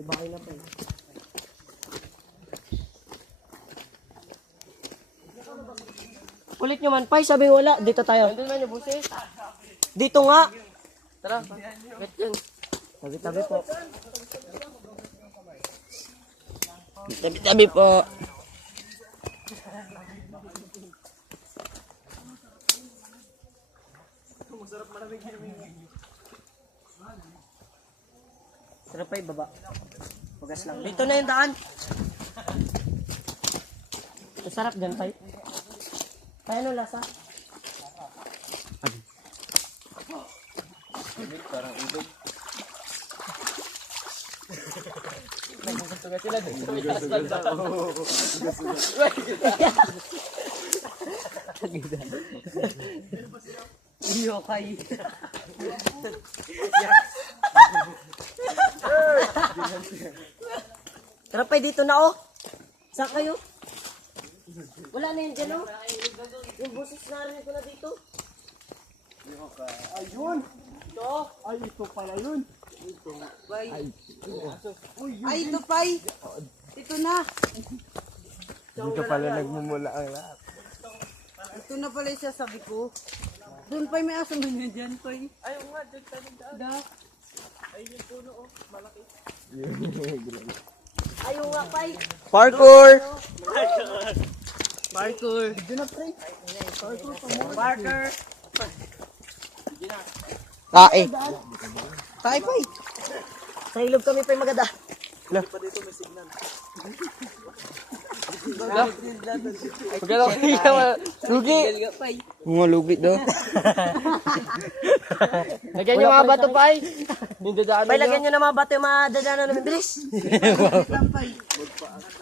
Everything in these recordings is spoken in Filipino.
May bahay na pa eh. Ulit nyo man, Pai, sabi wala. Dito tayo. Nandun man yung busis. Dito nga. Tara, wait yun. Tabi-tabi po. Tabi-tabi po. Sarap pa baba. Pagas lang. Dito na yung daan. Masarap dyan, Pai. Pai, ano lasa? Parang ibig. Nagsusuga sila dun. Iyo, Pai. Tara, Pai, dito na oh. Saan kayo? Wala na yun dyan oh. Yung busis narinig ko na dito. Ayun! Ito. Ay, ito pala yun. Ay, ito Pai. Ito na. Dito pala nagmumula ang lahat. Ito na pala siya sabi ko. Doon Pai, may aso man yan dyan Pai. Ayaw nga, dun tayo daan. Ayun yung puno, oh. Malaki. Ayaw nga, Pai. Parkour! Parkour. Parkour. Tae. Pai, Pai. Sa ilog kami, Pai, maganda. Pagkala ko niya, lugi. Mga lugi daw. Lagyan nyo mga bato, Pai. Hindi daan Pai, lagyan nyo na mga bato yung mga dadaanan namin. Bilis.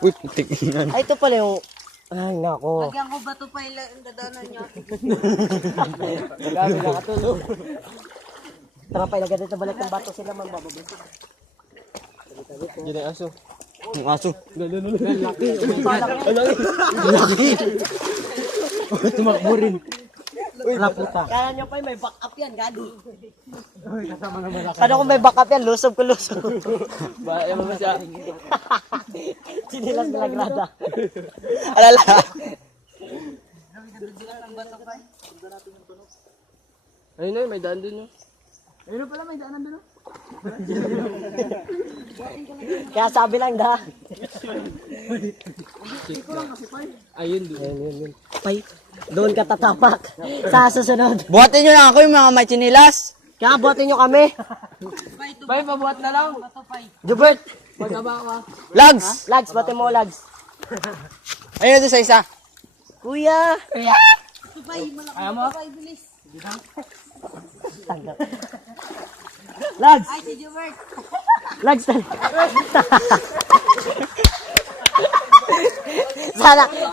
Uy, putik inan. Ay, ito pala yung... Ay, nako. Lagyan ko ba ito Pai, ang dadaanan niya? Magabi lang katulog. Tara, Pai, lagyan dito balik ng bato sila, man bababay. Hindi na aso. Ang aso. Laki. Tumakbo rin. Wala puta. Kaya nyo, Pai, may backup yan, gadi. Ano kung may backup yan? Lusob ko lusob. Ba, mo siya. Sinilang nalagrada. Alala. Ayun na, may daan dun yun. Ayun pala, may daanan doon. Kaya sabi lang da. Ayun dun. Pai, doon ka tatapak. Sa susunod. Buhatin nyo lang ako yung mga may chinilas. Kaya buhatin nyo kami. Pai, pabuhat na lang. Jubert. Magkaba ka. Lags! Lags, buhatin mo lags. Ayun doon sa isa. Kuya. Ito Pai, malaki Ayaw mo? ito Pai, bilis. Tanggap. Lags. Ay, si Jubert. Lags.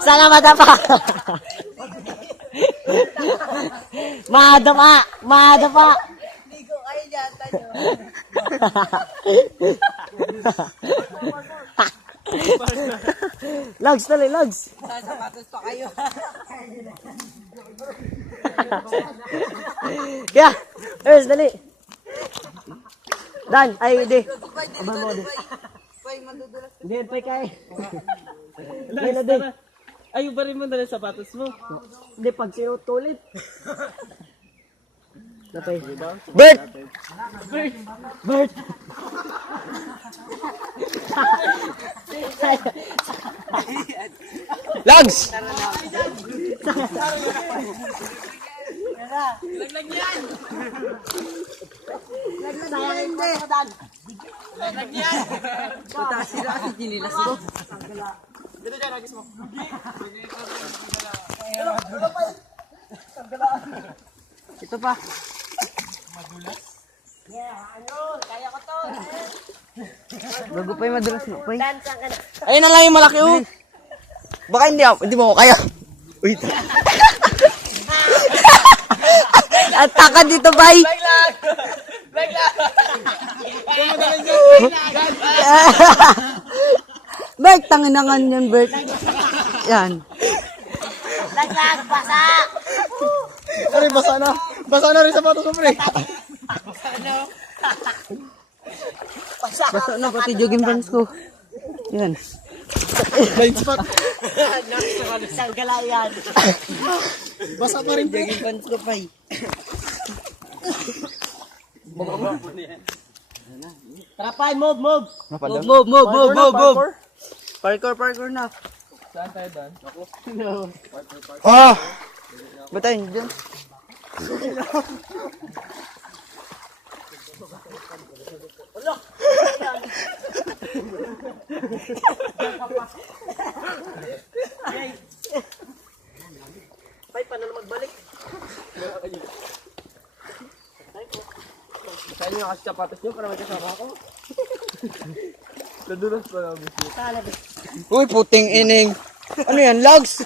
sana madapa. Madapa. Hindi ko kayo dyan, tayo. Lags tali, lags. Sasapatos pa kayo. Kaya, Ers, dali. Dan, ay, di. Pai, dito na Pai. Pai, madudulas. Hindi, Pai, kaya. Hindi na, di. Ayun ba rin mo na sapatos mo? Hindi, pag sinut ko ulit. Napay. Bert! Bert! Lags! Sayang hindi. Puta sila kasi ginilas ko. Ito pa. Kaya ko to. Bago pa yung madulas mo, Pai. Dan, saan ka na? Ayun na lang yung malaki oh. Baka hindi mo ako kaya. Uy. At taka dito, Pai. Bert, tanginangan yan, Bert. Yan. Laglag, basa! Basa na rin sapatos mo, pre. Basa na pati jogging pants ko. Yan. Isang galayan. Basa pa rin jogging pants ko, pay. Tara, Pai, move, move. Move. Parkour na. Ah! Ba't tayo dyan? Pai, paano na magbalik? Saan nyo kasi sapatos nyo para may kasama ako? Nadulas pa namin. Sana, Uy, puting ining. Ano yan, logs?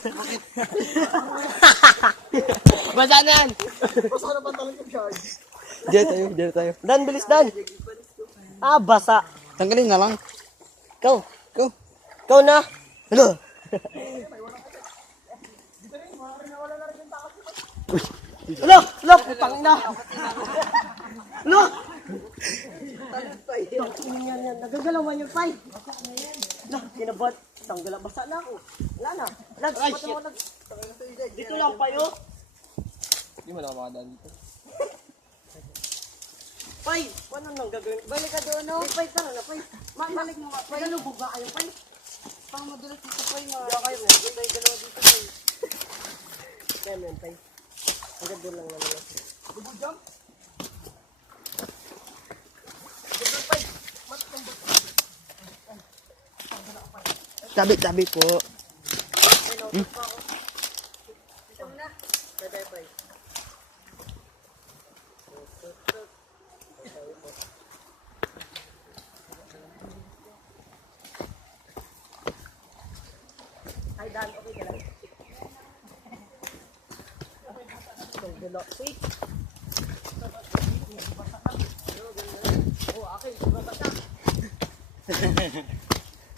Basa na yan! Diyan tayo. Dan, bilis, Dan. Ah, basa. Tanggalin na lang. Ikaw. Go. Ikaw na. Hello. Lo, putang ina. Lo. Yan. Nagagalawan yung Pai. Lah, kinabot. Tanggalan, basa na ako. Wala na. Ay, shit. Dito lang Pai, oh. Hindi mo na makadaan dito. Pai, paano nang gagawin? Balik ka doon, no? Pai, tara na, Pai. Balik mo nga, pay. Nalubog ba kayo, Pai? Pang madulas dito, pay. Hindi kayo, meron tayo dalawa dito, Pai. Kaya meron, Pai. Hanggang doon lang naman. Tabi po. Bye, Pai. Hi, Dan. Okay ka lang? Sweet. Oh, okay. Basta.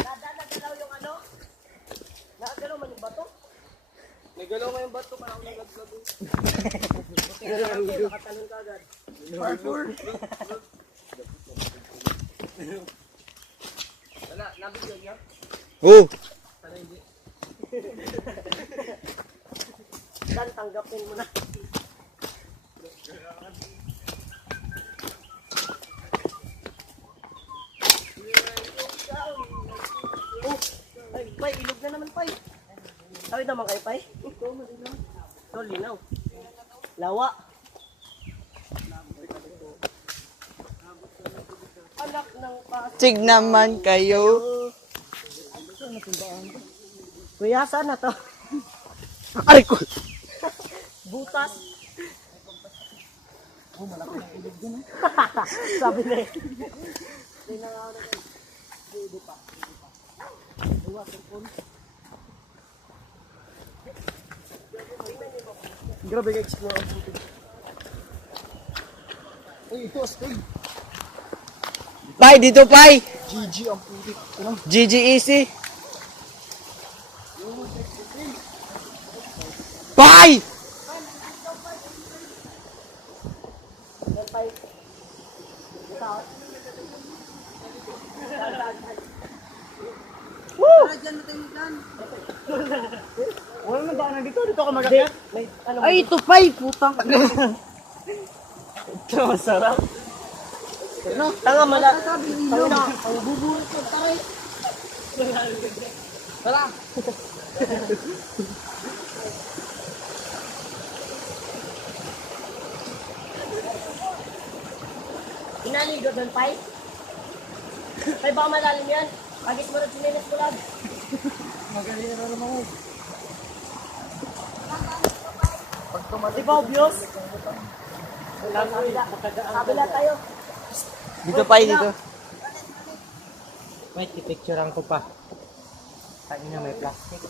Nagalaw yung ano? Nagalaw man yung bato? Nagalaw nga yung bato para ako nagaglag. Nakatalon ka agad. Parkour! Wala, nabigyan niya. Oh. Dan, tanggapin mo na. Oh, ay, Pai, ilog na naman, Pai. Tawid naman kayo, Pai. Ito, linaw. Lawa. Anak ng pas. Sig naman kayo. Kuya, saan na to? Aray ko. Butas. Sabi na eh. Grabe ka-explore ang puti. Uy, ito astig. Pai, dito, Pai. GG ang puti. GG easy. Pai! Yan, Pai. Para dyan na tayo magdan. Wala na ba na dito? Dito ka mag-akyat? May, ano, Ay, ito, pay. Putang. Ito, masarap. tanga mala. Sabi Tanga na, ang buburit ko, taray. Tara! Inaligo doon, Pai. Pai, baka malalim yan. Agis mo rin sinilas ko lang. Magaling na naman ako. Di ba obvious? Kabila tayo. Dito, Pai, dito. Wait, i-picturean ko pa. Tayo na may plastic.